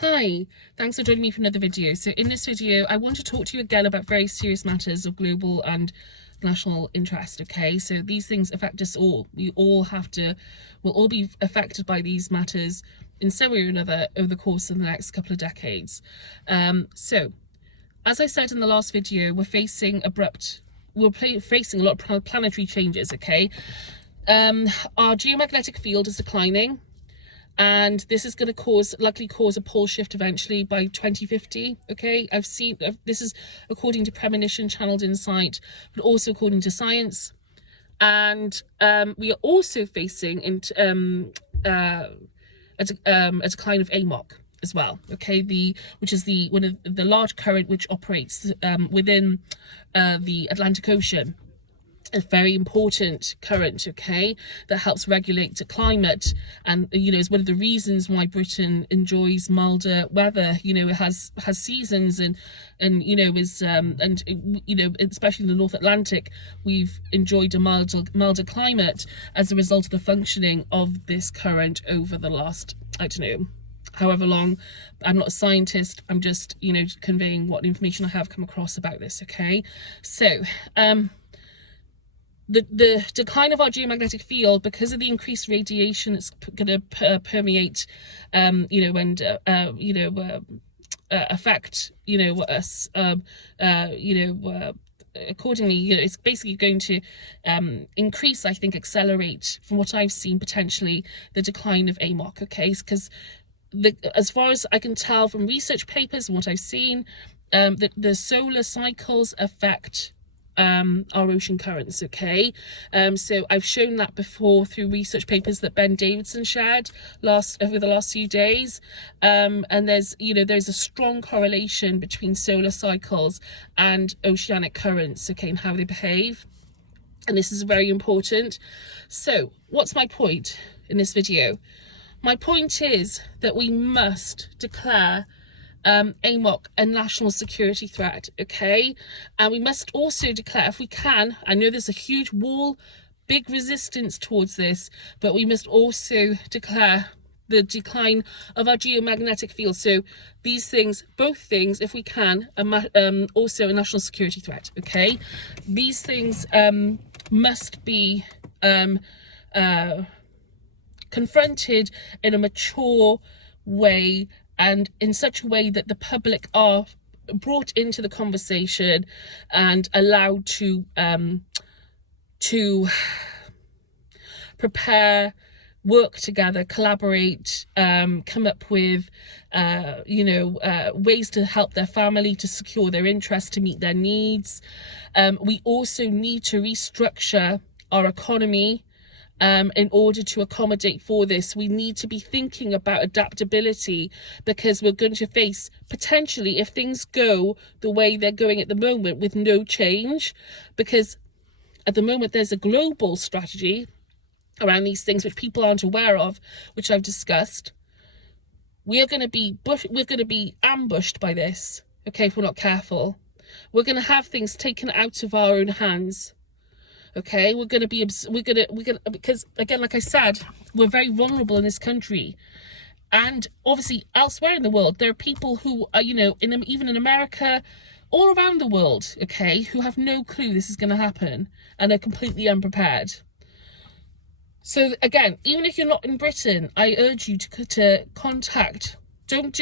Hi, thanks for joining me for another video. So in this video, I want to talk to you again about very serious matters of global and national interest, okay? So these things affect us all. We'll all be affected by these matters in some way or another over the course of the next couple of decades. So, as I said in the last video, we're facing a lot of planetary changes, okay? Our geomagnetic field is declining, and this is going to likely cause a pole shift eventually by 2050. Okay, this is according to premonition, channeled insight, but also according to science. And we are also facing a decline of AMOC as well. Okay, which is one of the large current which operates within the Atlantic Ocean. A very important current, okay, that helps regulate the climate, and is one of the reasons why Britain enjoys milder weather. It has seasons, and especially in the North Atlantic, we've enjoyed a milder climate as a result of the functioning of this current over the last, I don't know, however long. I'm not a scientist, I'm just conveying what information I have come across about this. Okay, so the decline of our geomagnetic field, because of the increased radiation, it's going to permeate, affect, us, accordingly. It's basically going to increase, I think, accelerate, from what I've seen, potentially the decline of AMOC. Okay, because as far as I can tell from research papers and what I've seen, the solar cycles affect our ocean currents. Okay, so I've shown that before through research papers that Ben Davidson shared over the last few days, and there's a strong correlation between solar cycles and oceanic currents, okay, and how they behave, and this is very important. So what's my point in this video? My point is that we must declare AMOC a national security threat, okay? And we must also declare, if we can, I know there's a huge big resistance towards this, but we must also declare the decline of our geomagnetic field. So these things, both things, if we can, are also a national security threat, okay? These things must be confronted in a mature way, and in such a way that the public are brought into the conversation and allowed to prepare, work together, collaborate, come up with ways to help their family, to secure their interests, to meet their needs. We also need to restructure our economy in order to accommodate for this. We need to be thinking about adaptability, because we're going to face, potentially, if things go the way they're going at the moment, with no change, because at the moment there's a global strategy around these things which people aren't aware of, which I've discussed. We're going to be ambushed by this, okay, if we're not careful. We're going to have things taken out of our own hands. Okay, we're gonna because, again, like I said, we're very vulnerable in this country, and obviously elsewhere in the world there are people who are, even in America, all around the world, okay, who have no clue this is going to happen and are completely unprepared. So again, even if you're not in Britain, I urge you to contact.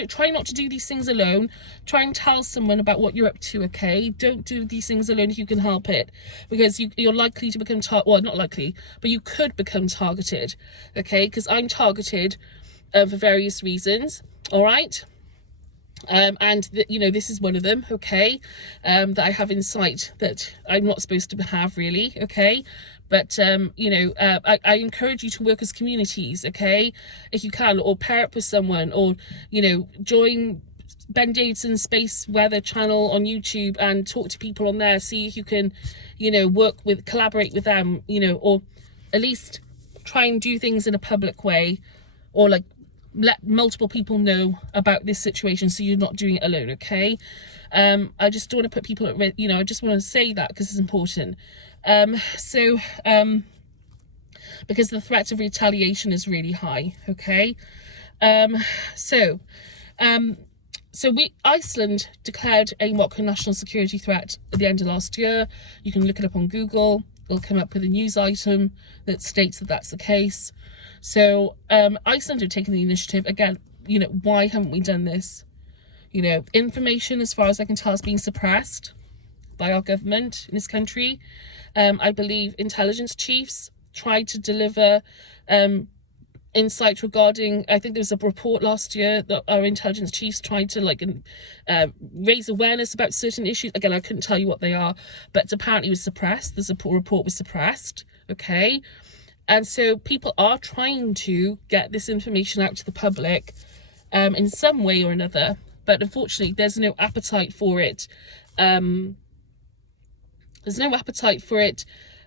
Try not to do these things alone. Try and tell someone about what you're up to, okay? Don't do these things alone if you can help it, because you're likely to become well, not likely, but you could become targeted, okay? Because I'm targeted for various reasons, all right? And this is one of them, okay, that I have in sight that I'm not supposed to have, really, okay? But I encourage you to work as communities, okay, if you can, or pair up with someone, or join Ben Davidson's Space Weather channel on YouTube and talk to people on there. See if you can collaborate with them, or at least try and do things in a public way, or like let multiple people know about this situation, so you're not doing it alone, okay? I just don't want to put people at risk, I just want to say that because it's important. Because the threat of retaliation is really high, okay? So So Iceland declared AMOC a national security threat at the end of last year. You can look it up on Google. It'll come up with a news item that states that that's the case. So Iceland have taken the initiative. Again, you know, why haven't we done this? You know, information, as far as I can tell, is being suppressed by our government in this country. I believe intelligence chiefs tried to deliver insight regarding, I think there was a report last year that our intelligence chiefs tried to raise awareness about certain issues. Again, I couldn't tell you what they are, but apparently it was suppressed. The report was suppressed, okay? And so people are trying to get this information out to the public in some way or another, but unfortunately there's no appetite for it. There's no appetite for it,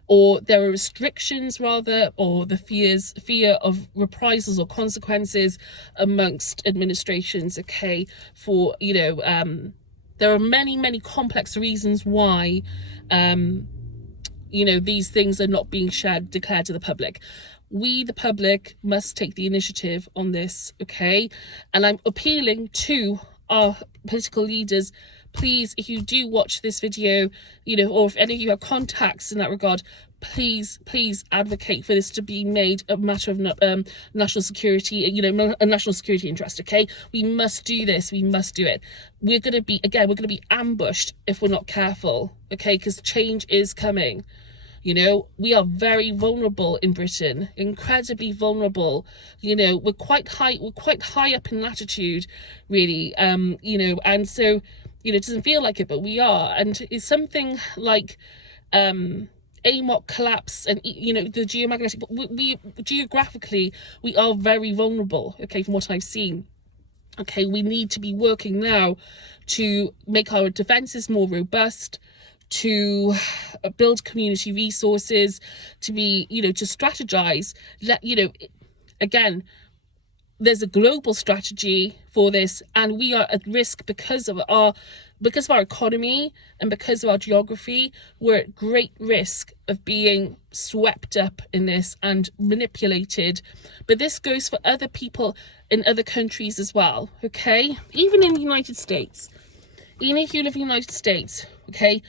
or there are restrictions rather, or the fear of reprisals or consequences amongst administrations, okay, for, you know, there are many complex reasons why, you know, these things are not being declared to the public. We, the public, must take the initiative on this, okay? And I'm appealing to our political leaders, please, if you do watch this video, you know, or if any of you have contacts in that regard, please advocate for this to be made a matter of national security, you know, a national security interest, okay? We must do this. We must do it. We're going to be ambushed if we're not careful, okay? Because change is coming. You know, we are very vulnerable in Britain, incredibly vulnerable. You know, we're quite high up in latitude, really. You know, and so, you know, it doesn't feel like it, but we are. And it's something like AMOC collapse and, you know, the geomagnetic, we geographically, we are very vulnerable, okay, from what I've seen. Okay, we need to be working now to make our defences more robust, to build community resources, to be, you know, to strategize. You know, again, there's a global strategy for this, and we are at risk because of our economy and because of our geography. We're at great risk of being swept up in this and manipulated. But this goes for other people in other countries as well, okay? Even in the United States. Even if you live in the United States, okay?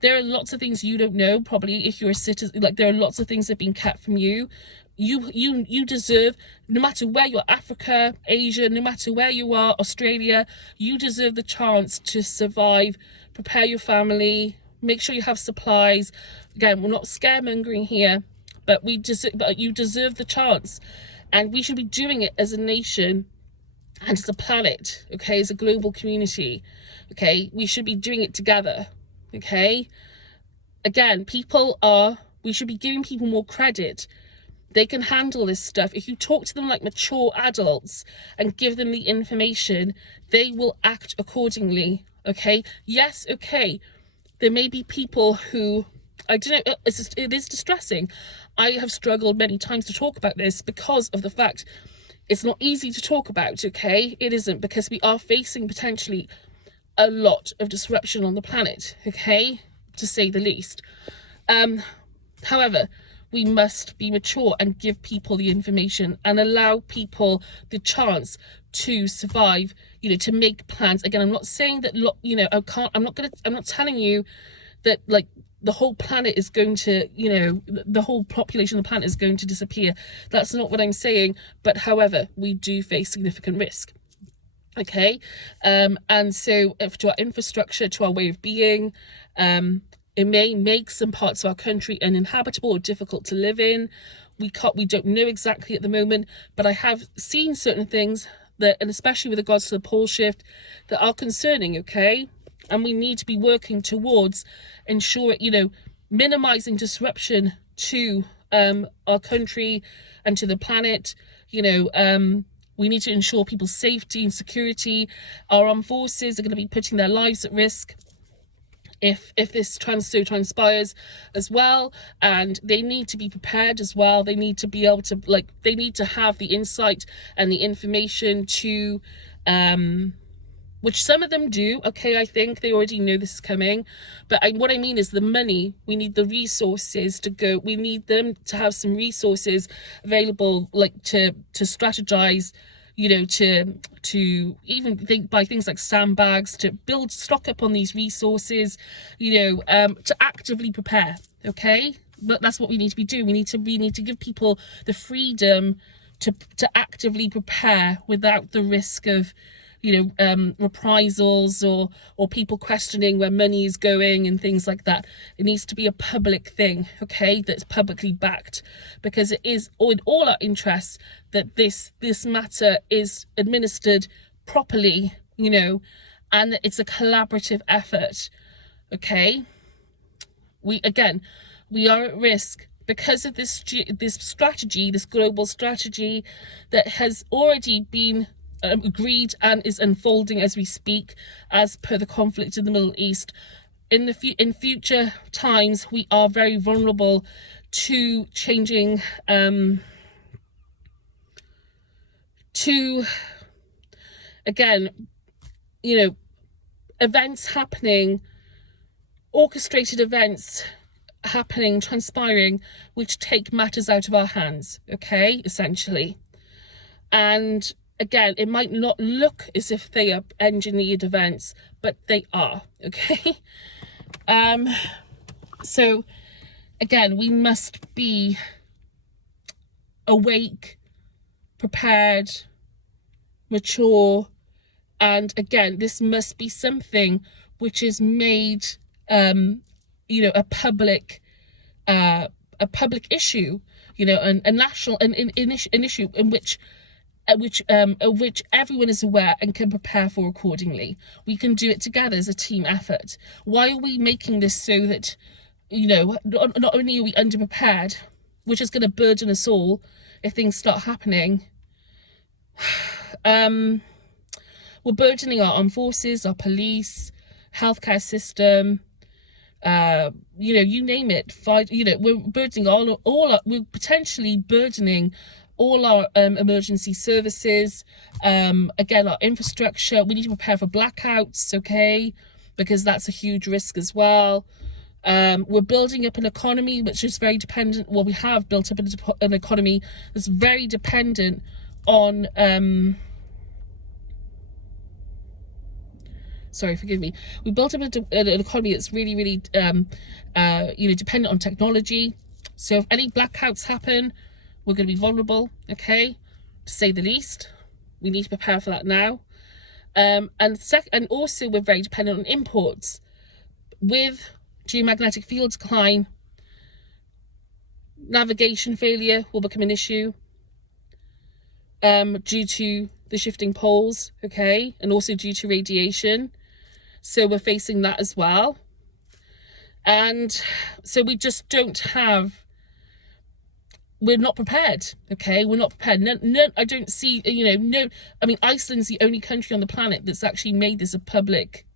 There are lots of things you don't know, probably, if you're a citizen. Like, there are lots of things that have been kept from you. You deserve, no matter where you're, Africa, Asia, no matter where you are, Australia, you deserve the chance to survive, prepare your family, make sure you have supplies. Again, we're not scaremongering here, but you deserve the chance. And we should be doing it as a nation and as a planet, okay, as a global community, okay? We should be doing it together. Okay, again, we should be giving people more credit. They can handle this stuff. If you talk to them like mature adults and give them the information, they will act accordingly, okay? Yes, okay, there may be people who, I don't know, it is distressing. I have struggled many times to talk about this because of the fact it's not easy to talk about, okay? It isn't, because we are facing potentially a lot of disruption on the planet, okay, to say the least. However, we must be mature and give people the information and allow people the chance to survive, you know, to make plans. Again, I'm not saying that, you know, I'm not telling you that, like, the whole planet is going to, you know, the whole population of the planet is going to disappear. That's not what I'm saying. But however, we do face significant risk. Okay, and so to our infrastructure, to our way of being, it may make some parts of our country uninhabitable or difficult to live in. We don't know exactly at the moment, but I have seen certain things that, and especially with regards to the pole shift, that are concerning, okay? And we need to be working towards minimizing disruption to our country and to the planet. We need to ensure people's safety and security. Our armed forces are going to be putting their lives at risk if this transpires as well, and they need to be prepared as well. They need to be able to, they need to have the insight and the information to, which some of them do, okay, I think they already know this is coming, but what I mean is the money. We need the resources to go. We need them to have some resources available, to strategize, you know, to even think by things like sandbags, to stock up on these resources, you know, to actively prepare. Okay, but that's what we need to be doing. We need to give people the freedom to actively prepare without the risk of, you know, reprisals or people questioning where money is going and things like that. It needs to be a public thing, okay, that's publicly backed, because it is in all our interests that this matter is administered properly, you know, and that it's a collaborative effort. Okay, we are at risk because of this strategy, this global strategy that has already been agreed and is unfolding as we speak, as per the conflict in the Middle East. In future times, we are very vulnerable to changing, to, again, you know, events happening, orchestrated events happening, transpiring, which take matters out of our hands, okay, essentially. And again, it might not look as if they are engineered events, but they are, okay? So again, we must be awake, prepared, mature, and again, this must be something which is made, you know, a public issue, you know, a national, an issue in which everyone is aware and can prepare for accordingly. We can do it together as a team effort. Why are we making this so that, you know, not only are we underprepared, which is going to burden us all if things start happening, we're burdening our armed forces, our police, healthcare system, you know, you name it. You know, we're burdening we're potentially burdening all our emergency services, again, our infrastructure. We need to prepare for blackouts, okay, because that's a huge risk as well. We're building up an economy which is very dependent, well, we have built up an economy that's very dependent on, sorry, forgive me. We built up an economy that's really, really, you know, dependent on technology. So if any blackouts happen, we're going to be vulnerable, okay, to say the least. We need to prepare for that now. And also we're very dependent on imports. With geomagnetic field decline, navigation failure will become an issue due to the shifting poles, okay, and also due to radiation. So we're facing that as well. And so we just don't have, we're not prepared, okay? We're not prepared. No, I don't see, you know, no, I mean, Iceland's the only country on the planet that's actually made this a public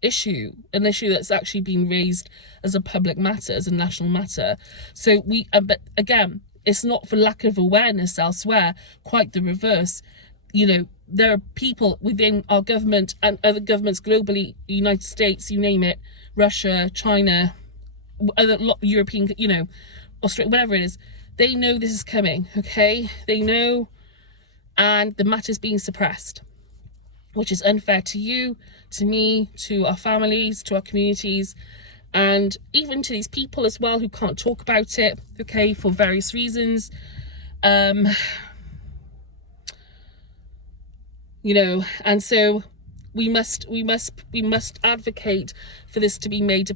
issue, an issue that's actually been raised as a public matter, as a national matter. So we, but again, it's not for lack of awareness elsewhere, quite the reverse. You know, there are people within our government and other governments globally, United States, you name it, Russia, China, other European, you know, Australia, whatever it is, they know this is coming, okay? They know, and the matter's being suppressed, which is unfair to you, to me, to our families, to our communities, and even to these people as well who can't talk about it, okay, for various reasons. You know, and so we must advocate for this to be made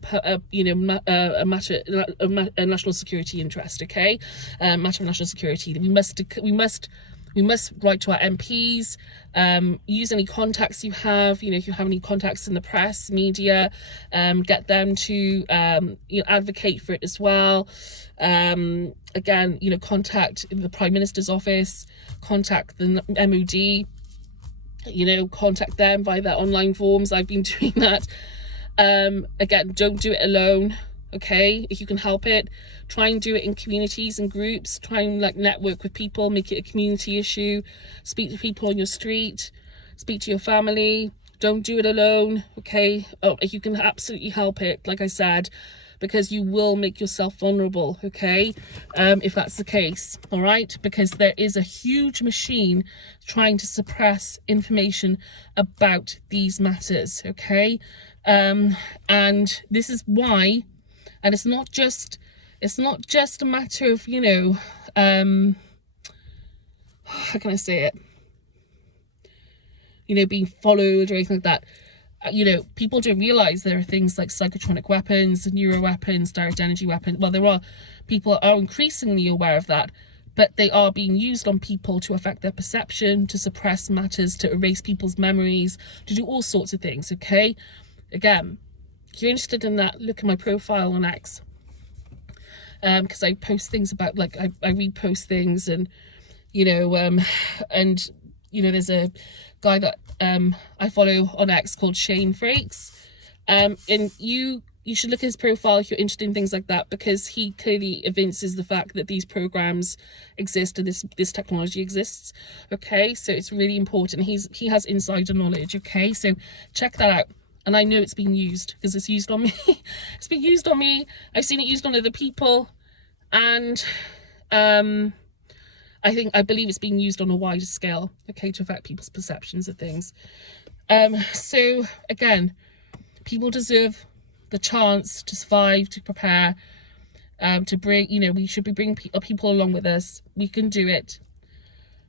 you know, a matter, a national security interest, okay, matter of national security. We must write to our MPs, use any contacts you have, you know, if you have any contacts in the press, media, get them to, you know, advocate for it as well. Again, you know, contact the Prime Minister's office, contact the MOD, you know, contact them via their online forms. I've been doing that. Again, don't do it alone, okay? If you can help it, try and do it in communities and groups. Try and like network with people, make it a community issue. Speak to people on your street, speak to your family. Don't do it alone, okay? Oh, if you can absolutely help it, like I said, because you will make yourself vulnerable, okay, if that's the case, all right, because there is a huge machine trying to suppress information about these matters, okay. And this is why, and it's not just a matter of, you know, how can I say it, you know, being followed or anything like that. You know, people don't realize there are things like psychotronic weapons, neuro weapons, direct energy weapons. Well, people are increasingly aware of that, but they are being used on people to affect their perception, to suppress matters, to erase people's memories, to do all sorts of things, okay? Again, if you're interested in that, look at my profile on X. Because I post things about, like, I repost things, and, you know, and, you know, there's a guy that I follow on X called Shane Frakes, and you should look at his profile if you're interested in things like that, because he clearly evinces the fact that these programs exist and this technology exists, okay? So it's really important. He has insider knowledge, okay? So check that out. And I know it's being used because it's used on me. It's been used on me. I've seen it used on other people, and I believe it's being used on a wider scale, okay, to affect people's perceptions of things. So again, people deserve the chance to survive, to prepare, to bring, you know, we should be bringing people along with us. We can do it.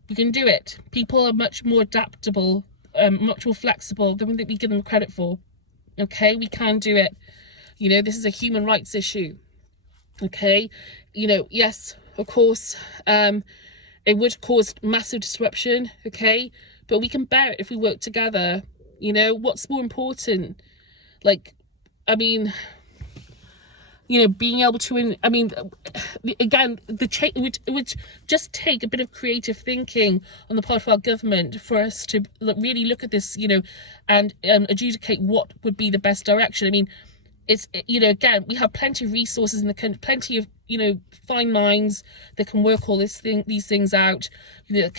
We can do it. People are much more adaptable, much more flexible than we give them credit for. Okay, we can do it. You know, this is a human rights issue. Okay, you know, yes, of course, it would cause massive disruption, okay, but we can bear it if we work together. You know, what's more important? Like, I mean, you know, being able to, I mean, again, it would just take a bit of creative thinking on the part of our government for us to really look at this, you know, and adjudicate what would be the best direction. I mean, it's, you know, again, we have plenty of resources in the country, plenty of, you know, fine minds that can work all these things out, you know,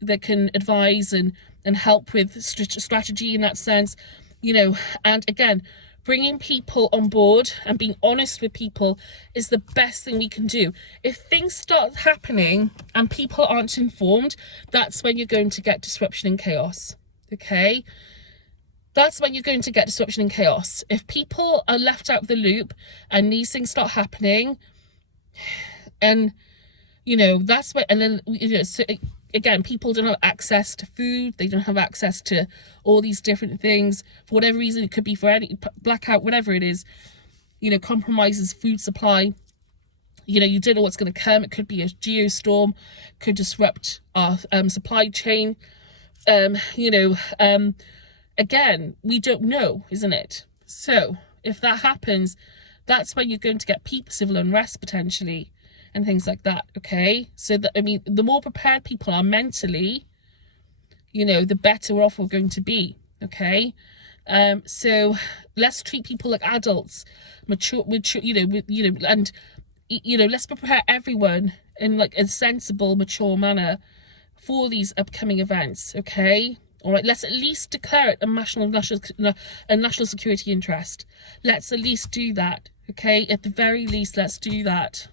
that can advise and help with strategy in that sense, you know. And again, bringing people on board and being honest with people is the best thing we can do. If things start happening and people aren't informed, that's when you're going to get disruption and chaos, okay? That's when you're going to get disruption and chaos. If people are left out of the loop and these things start happening, and, you know, that's when, and then, you know, so again, people don't have access to food, they don't have access to all these different things, for whatever reason. It could be for any blackout, whatever it is, you know, compromises food supply. You know, you don't know what's going to come. It could be a geostorm, could disrupt our supply chain. You know, again, we don't know, isn't it? So if that happens, that's when you're going to get civil unrest potentially and things like that, okay? So that, I mean, the more prepared people are mentally, you know, the better off we're going to be, okay? So let's treat people like adults, mature, you know, and, you know, let's prepare everyone in like a sensible, mature manner for these upcoming events, okay? All right, let's at least declare it a national security interest. Let's at least do that, okay? At the very least, let's do that.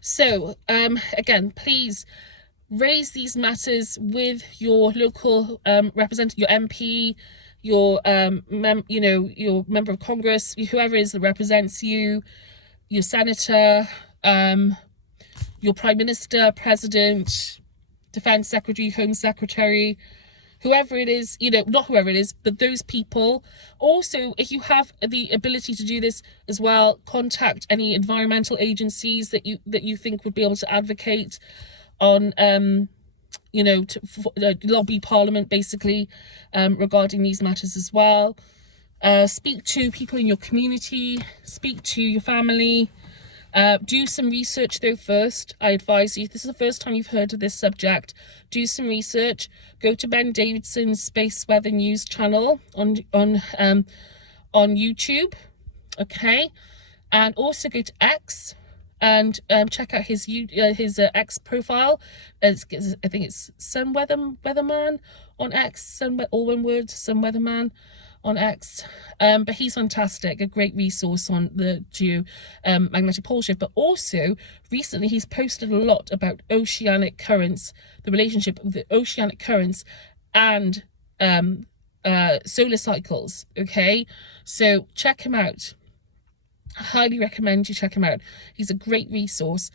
So, again, please raise these matters with your local representative, your MP, your you know, your member of Congress, whoever it is that represents you, your senator, your prime minister, president, defense secretary, home secretary, whoever it is, you know, not whoever it is, but those people. Also, if you have the ability to do this as well, contact any environmental agencies that you think would be able to advocate on, you know, lobby Parliament basically, regarding these matters as well. Speak to people in your community, speak to your family. Do some research though first. I advise you, if this is the first time you've heard of this subject, do some research. Go to Ben Davidson's Space Weather News channel on YouTube, okay? And also go to X and check out his X profile. I think it's Weatherman on X, all one word, Weatherman. on X, but he's fantastic, a great resource on the geomagnetic pole shift. But also recently he's posted a lot about oceanic currents, the relationship of the oceanic currents and solar cycles. Okay, so check him out. I highly recommend you check him out. He's a great resource.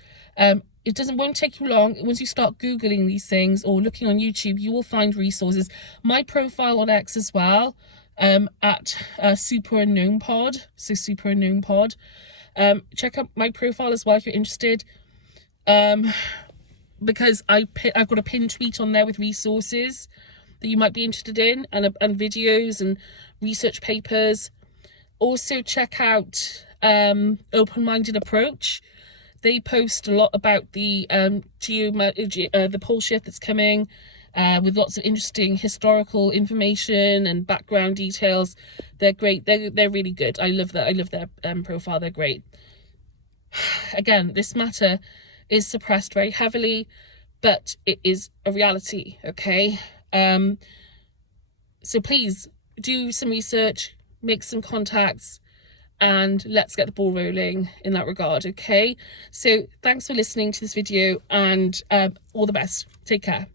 It won't take you long. Once you start Googling these things or looking on YouTube, you will find resources. My profile on X as well, at Super Unknown Pod. So Super Unknown Pod. Check out my profile as well if you're interested. Because I've got a pinned tweet on there with resources that you might be interested in, and videos and research papers. Also check out Open-Minded Approach. They post a lot about the the pole shift that's coming, with lots of interesting historical information and background details. They're great. They're really good. I love that. I love their profile. They're great. Again, this matter is suppressed very heavily, but it is a reality. Okay. So please do some research, make some contacts, and let's get the ball rolling in that regard. Okay, so thanks for listening to this video, and all the best. Take care.